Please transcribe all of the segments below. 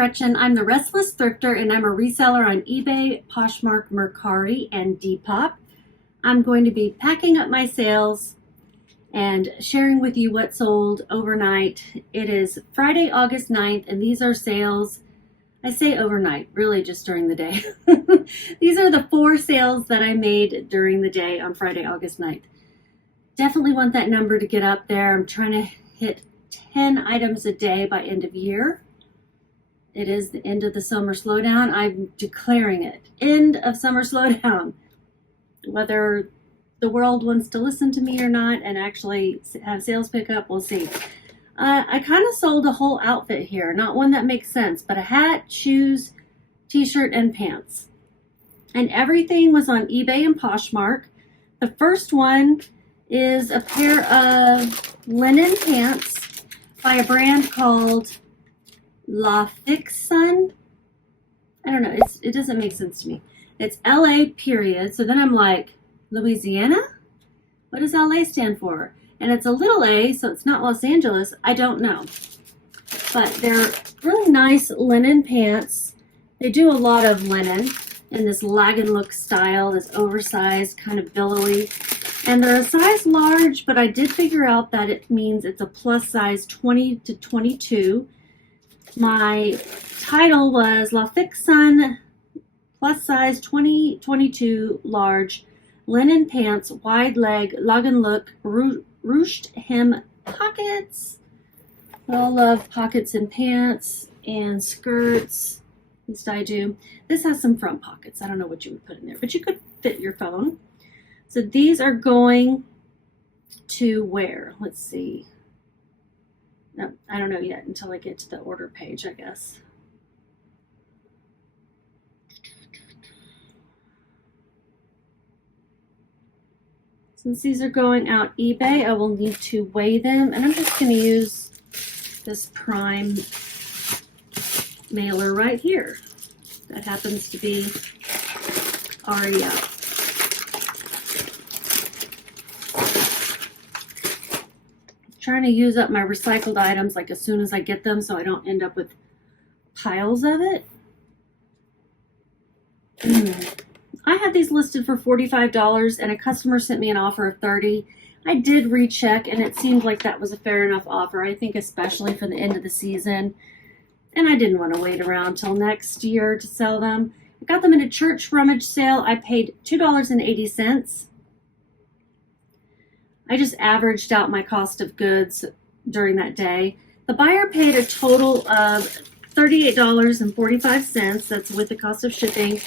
Gretchen. I'm the Restless Thrifter, and I'm a reseller on eBay, Poshmark, Mercari, and Depop. I'm going to be packing up my sales and sharing with you what sold overnight. It is Friday, August 9th, and these are sales. I say overnight, really just during the day. These are the 4 sales that I made during the day on Friday, August 9th. Definitely want that number to get up there. I'm trying to hit 10 items a day by end of year. It is the end of the summer slowdown. I'm declaring it. End of summer slowdown. Whether the world wants to listen to me or not and actually have sales pick up, we'll see. I kind of sold a whole outfit here. Not one that makes sense, but a hat, shoes, t-shirt, and pants. And everything was on eBay and Poshmark. The first one is a pair of linen pants by a brand called Fixsun. I don't know. It doesn't make sense to me. It's LA period. So then I'm like, Louisiana? What does LA stand for? And it's a little A, so it's not Los Angeles. I don't know. But they're really nice linen pants. They do a lot of linen in this lag and look style, this oversized, kind of billowy. And they're a size large, but I did figure out that it means it's a plus size 20 to 22. My title was La Fixsun plus size 20-22 large linen pants, wide leg, lag and look, ruched hem pockets. We all love pockets in pants and skirts. At least I do. This has some front pockets. I don't know what you would put in there, but you could fit your phone. So these are going to where? Let's see. No, I don't know yet until I get to the order page, I guess. Since these are going out eBay, I will need to weigh them, and I'm just going to use this Prime mailer right here. That happens to be already out. Trying to use up my recycled items like as soon as I get them so I don't end up with piles of it. I had these listed for $45 and a customer sent me an offer of $30. I did recheck and it seemed like that was a fair enough offer. I think especially for the end of the season. And I didn't want to wait around till next year to sell them. I got them in a church rummage sale. I paid $2.80. I just averaged out my cost of goods during that day. The buyer paid a total of $38.45. That's with the cost of shipping.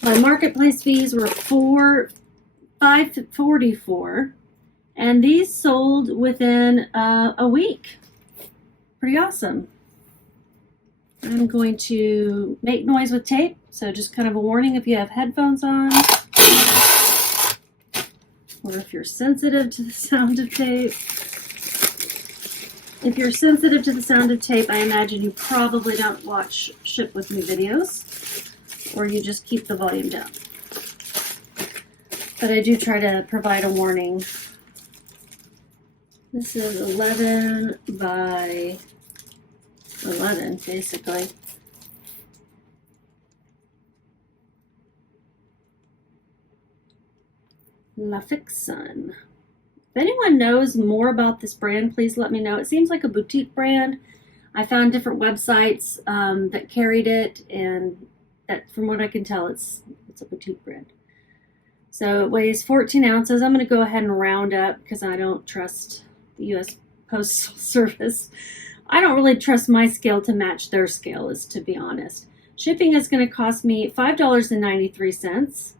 My marketplace fees were $5.44, and these sold within a week. Pretty awesome. I'm going to make noise with tape, so just kind of a warning if you have headphones on. Or if you're sensitive to the sound of tape. If you're sensitive to the sound of tape, I imagine you probably don't watch Ship With Me videos, or you just keep the volume down. But I do try to provide a warning. This is 11 by 11, basically. La Fixsun. If anyone knows more about this brand, please let me know. It seems like a boutique brand. I found different websites that carried it, and that, from what I can tell, it's a boutique brand. So it weighs 14 ounces. I'm going to go ahead and round up because I don't trust the U.S. Postal Service. I don't really trust my scale to match their scale, to be honest. Shipping is going to cost me $5.93.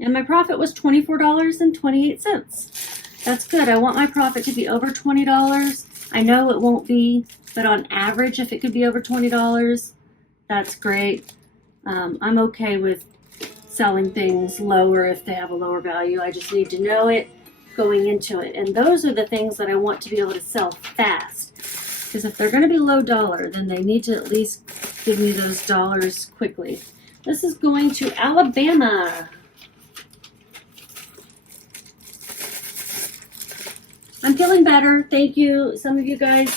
And my profit was $24.28. That's good. I want my profit to be over $20. I know it won't be, but on average, if it could be over $20, that's great. I'm okay with selling things lower if they have a lower value. I just need to know it going into it. And those are the things that I want to be able to sell fast. Because if they're going to be low dollar, then they need to at least give me those dollars quickly. This is going to Alabama. I'm feeling better. Thank you. Some of you guys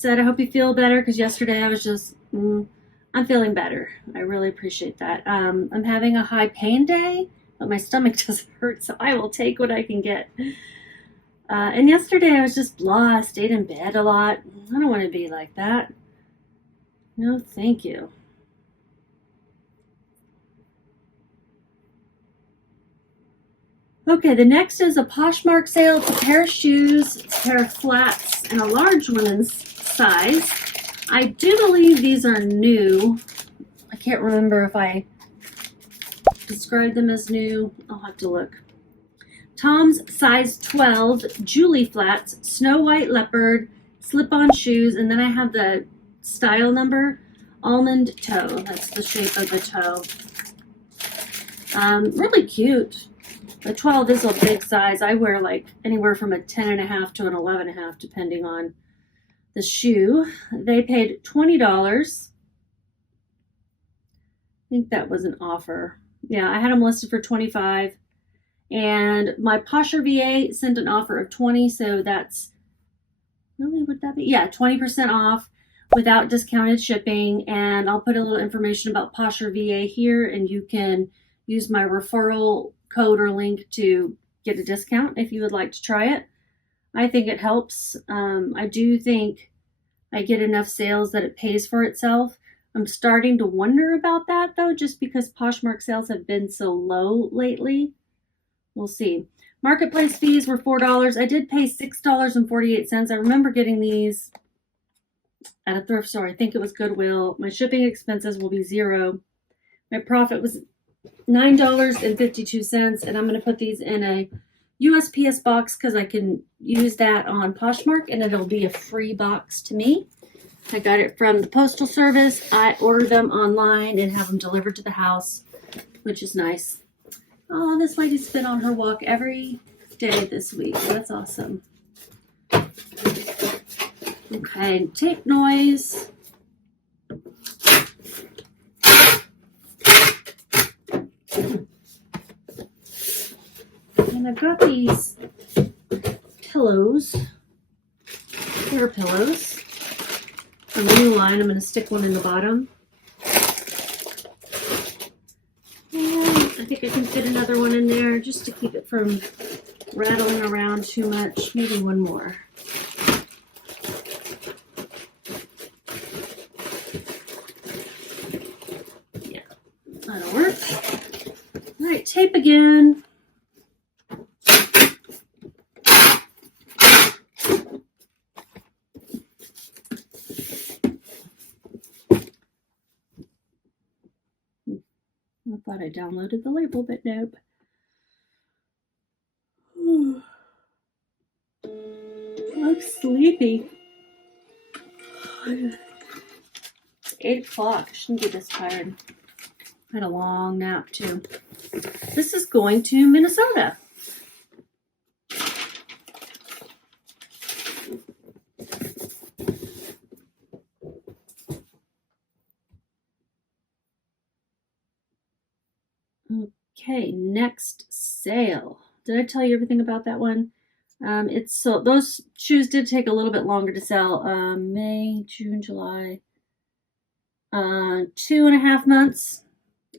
said I hope you feel better, because yesterday I was just, I'm feeling better. I really appreciate that. I'm having a high pain day, but my stomach doesn't hurt, so I will take what I can get. And yesterday I was just blah, I stayed in bed a lot. I don't want to be like that. No, thank you. Okay, the next is a Poshmark sale. It's a pair of shoes, it's a pair of flats, and a large woman's size. I do believe these are new. I can't remember if I described them as new. I'll have to look. Tom's size 12, Julie flats, snow white leopard, slip-on shoes, and then I have the style number, almond toe. That's the shape of the toe. Really cute. The 12 is a big size. I wear like anywhere from a 10.5 to an 11.5, depending on the shoe. They paid $20. I think that was an offer. Yeah, I had them listed for $25. And my Posher VA sent an offer of $20, so that's, really, would that be? Yeah, 20% off without discounted shipping. And I'll put a little information about Posher VA here, and you can use my referral code or link to get a discount if you would like to try it. I think it helps. I do think I get enough sales that it pays for itself. I'm starting to wonder about that though, just because Poshmark sales have been so low lately. We'll see. Marketplace fees were $4. I did pay $6.48. I remember getting these at a thrift store. I think it was Goodwill. My shipping expenses will be $0. My profit was $9.52, and I'm going to put these in a USPS box because I can use that on Poshmark, and it'll be a free box to me. I got it from the Postal Service. I order them online and have them delivered to the house, which is nice. Oh, this lady's been on her walk every day this week. That's awesome. Okay, tape noise. And I've got these pillows, hair pillows from the new line. I'm going to stick one in the bottom. And I think I can fit another one in there just to keep it from rattling around too much. Maybe one more. Yeah, that'll work. All right, tape again. I thought I downloaded the label, but nope. I'm sleepy. It's 8 o'clock. I shouldn't be this tired. I had a long nap too. This is going to Minnesota. Okay, next sale. Did I tell you everything about that one? It's so those shoes did take a little bit longer to sell. May, June, July. 2.5 months.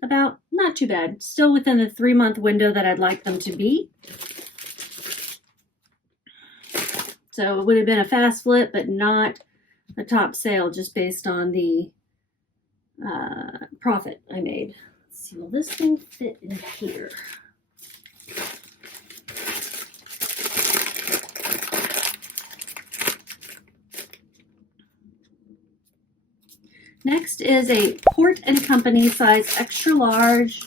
About, not too bad. Still within the 3-month window that I'd like them to be. So it would have been a fast flip, but not a top sale, just based on the profit I made. Let's see, will this thing fit in here? Next is a Port & Company size extra large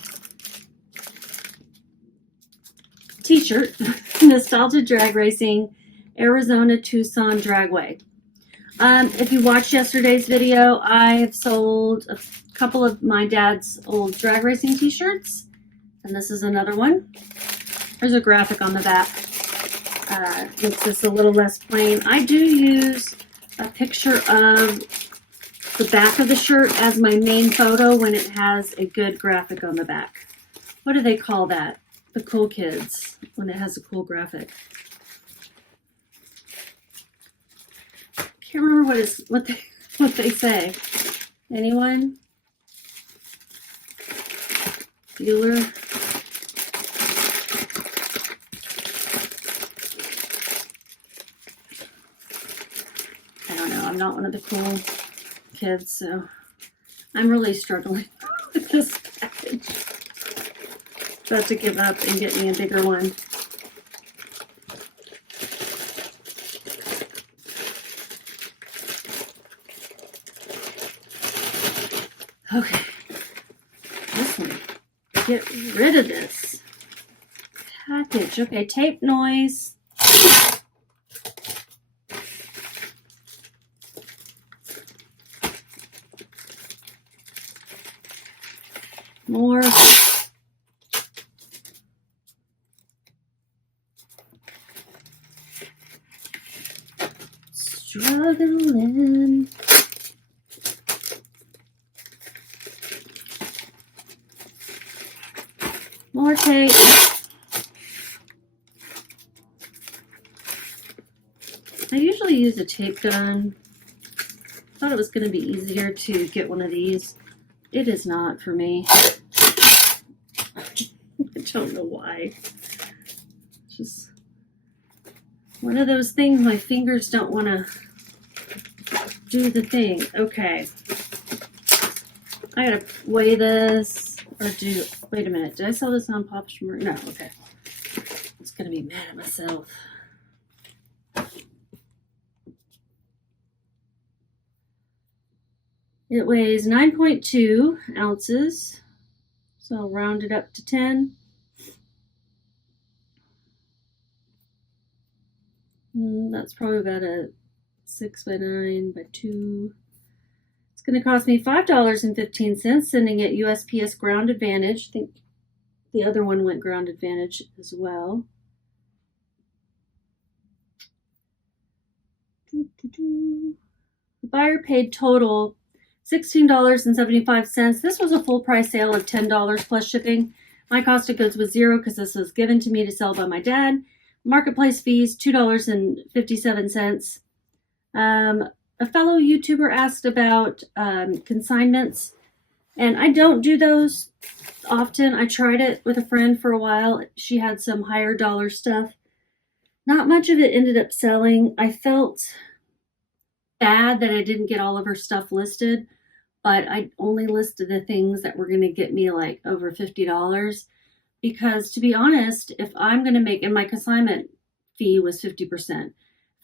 t-shirt, Nostalgia Drag Racing, Arizona Tucson Dragway. If you watched yesterday's video, I have sold a couple of my dad's old drag racing t-shirts, and this is another one. There's a graphic on the back. Makes this a little less plain. I do use a picture of the back of the shirt as my main photo when it has a good graphic on the back. What do they call that? The cool kids, when it has a cool graphic. can't remember what they say. Anyone? Bueller? I don't know. I'm not one of the cool kids, so I'm really struggling with this package. About to give up and get me a bigger one. Okay, this one. Get rid of this package. Okay, tape noise. More. Struggling. More tape. I usually use a tape gun. Thought it was going to be easier to get one of these. It is not for me. I don't know why. Just one of those things my fingers don't want to do the thing. Okay. I gotta weigh this or do, wait a minute. Did I sell this on POSHMARK? No, okay. I was gonna be mad at myself. It weighs 9.2 ounces. So I'll round it up to 10. That's probably about a 6 by 9 by 2. It's going to cost me $5.15, sending it USPS Ground Advantage. I think the other one went Ground Advantage as well. The buyer paid total $16.75. This was a full price sale of $10 plus shipping. My cost of goods was $0 because this was given to me to sell by my dad. Marketplace fees, $2.57. A fellow YouTuber asked about consignments, and I don't do those often. I tried it with a friend for a while. She had some higher dollar stuff. Not much of it ended up selling. I felt bad that I didn't get all of her stuff listed, but I only listed the things that were going to get me like over $50. Because to be honest, if I'm going to make, and my consignment fee was 50%, if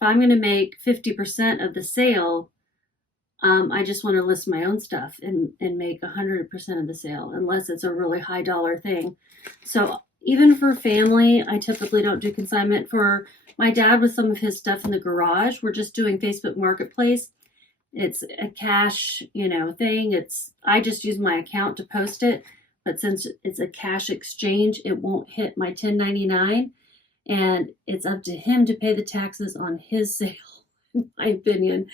I'm going to make 50% of the sale, I just want to list my own stuff and make 100% of the sale, unless it's a really high dollar thing. So even for family, I typically don't do consignment. For my dad with some of his stuff in the garage, we're just doing Facebook Marketplace. It's a cash, thing. I just use my account to post it. But since it's a cash exchange, it won't hit my 1099, and it's up to him to pay the taxes on his sale, in my opinion.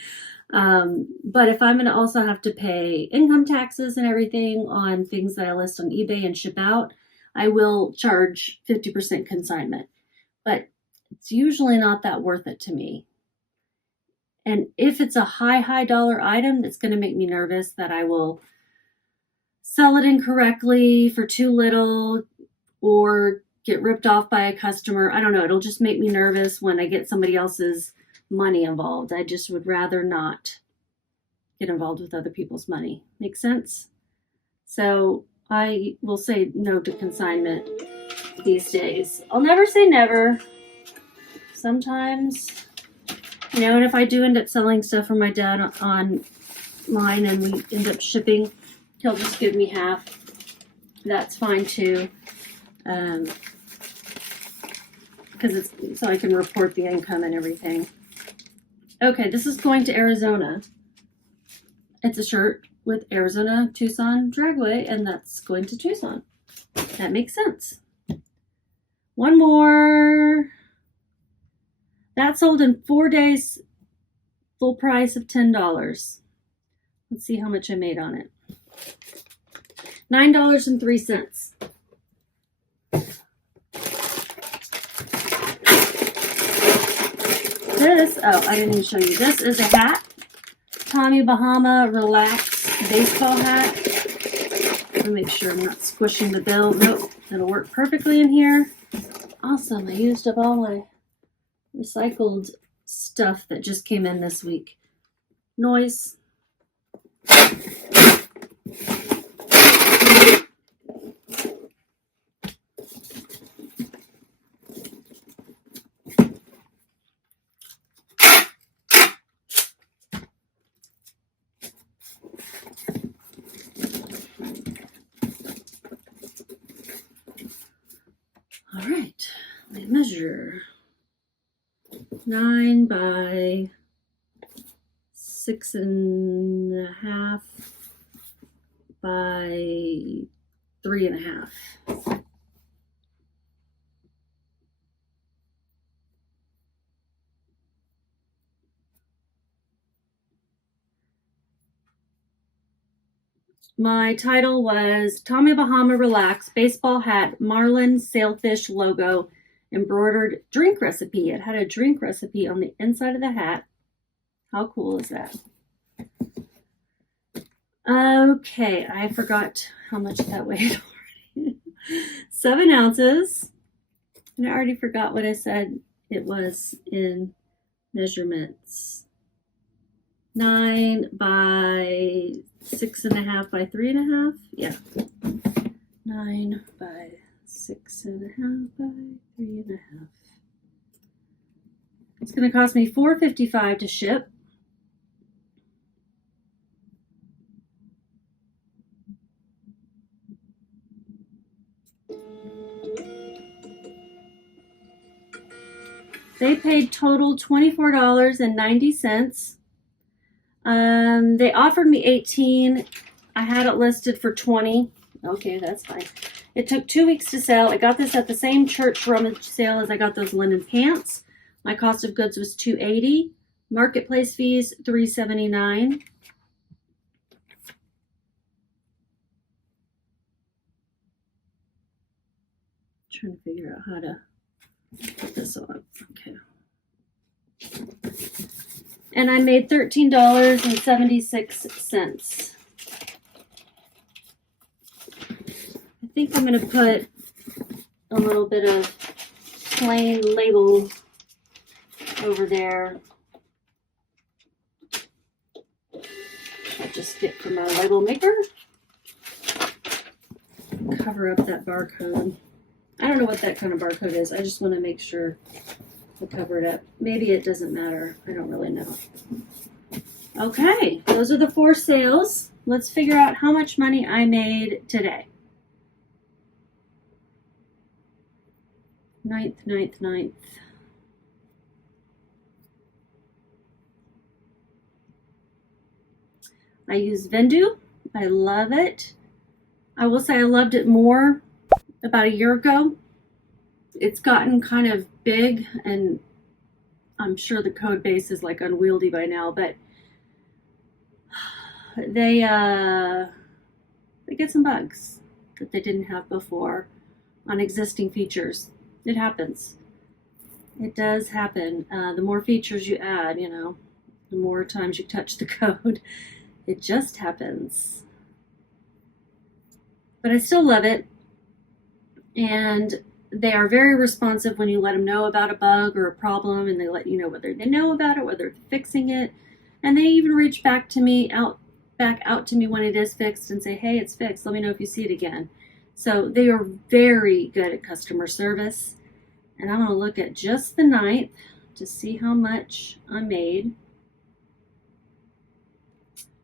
But if I'm going to also have to pay income taxes and everything on things that I list on eBay and ship out, I will charge 50% consignment. But it's usually not that worth it to me. And if it's a high dollar item, that's going to make me nervous that I will sell it incorrectly for too little or get ripped off by a customer. I don't know. It'll just make me nervous when I get somebody else's money involved. I just would rather not get involved with other people's money. Make sense? So I will say no to consignment these days. I'll never say never. Sometimes, and if I do end up selling stuff for my dad online and we end up shipping, he'll just give me half. That's fine too. Because it's so I can report the income and everything. Okay, this is going to Arizona. It's a shirt with Arizona Tucson Dragway, and that's going to Tucson. That makes sense. One more. That sold in 4 days, full price of $10. Let's see how much I made on it. $9.03. This, I didn't even show you. This is a hat. Tommy Bahama Relax baseball hat. Let me make sure I'm not squishing the bill. Nope, it'll work perfectly in here. Awesome, I used up all my recycled stuff that just came in this week. Noise. All right, let me measure 9 by 6.5 by 3.5. My title was Tommy Bahama Relax Baseball Hat Marlin Sailfish Logo Embroidered Drink Recipe. It had a drink recipe on the inside of the hat. How cool is that? Okay, I forgot how much that weighed already. 7 ounces. And I already forgot what I said it was in measurements. 9 by 6.5 by 3.5. Yeah. 9 by 6.5 by 3.5. It's going to cost me $4.55 to ship. They paid total $24.90. They offered me 18. I had it listed for 20. Okay, that's fine. It took 2 weeks to sell. I got this at the same church rummage sale as I got those linen pants. My cost of goods was $2.80. Marketplace fees $3.79. Trying to figure out how to put this on. Okay. And I made $13.76. I think I'm going to put a little bit of plain label over there. I'll just get from my label maker. Cover up that barcode. I don't know what that kind of barcode is. I just want to make sure to cover it up. Maybe it doesn't matter. I don't really know. Okay, those are the 4 sales. Let's figure out how much money I made today. 9th. I use Vendoo. I love it. I will say I loved it more about a year ago. It's gotten kind of big, and I'm sure the code base is like unwieldy by now, but they get some bugs that they didn't have before on existing features. It happens. It does happen. The more features you add, you know, the more times you touch the code, it just happens. But I still love it. And they are very responsive when you let them know about a bug or a problem, and they let you know whether they know about it, whether they're fixing it. And they even reach back to me, back out to me when it is fixed and say, hey, it's fixed. Let me know if you see it again. So they are very good at customer service. And I'm going to look at just the 9th to see how much I made.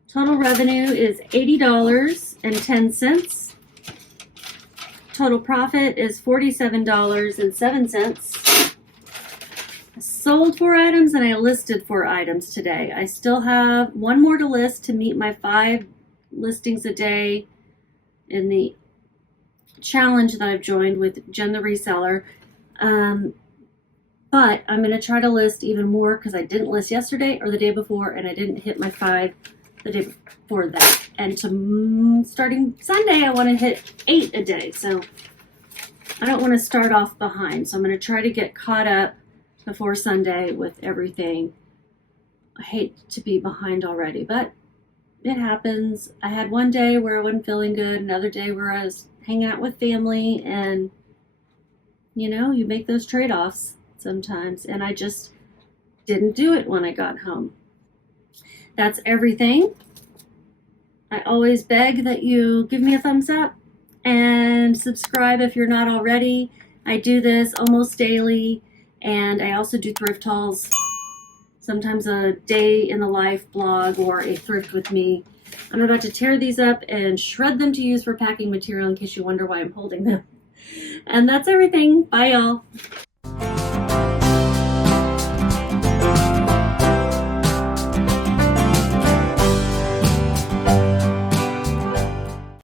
Total revenue is $80.10. Total profit is $47.07. I sold 4 items and I listed 4 items today. I still have 1 more to list to meet my 5 listings a day in the challenge that I've joined with Jen the Reseller. But I'm going to try to list even more because I didn't list yesterday or the day before, and I didn't hit my 5 the day before that. And starting Sunday, I want to hit 8 a day. So I don't want to start off behind. So I'm going to try to get caught up before Sunday with everything. I hate to be behind already, but it happens. I had one day where I wasn't feeling good, another day where I was hanging out with family, and you know, you make those trade-offs sometimes, and I just didn't do it when I got home. That's everything. I always beg that you give me a thumbs up and subscribe if you're not already. I do this almost daily, and I also do thrift hauls, sometimes a day in the life blog or a thrift with me. I'm about to tear these up and shred them to use for packing material in case you wonder why I'm holding them. And that's everything. Bye, y'all.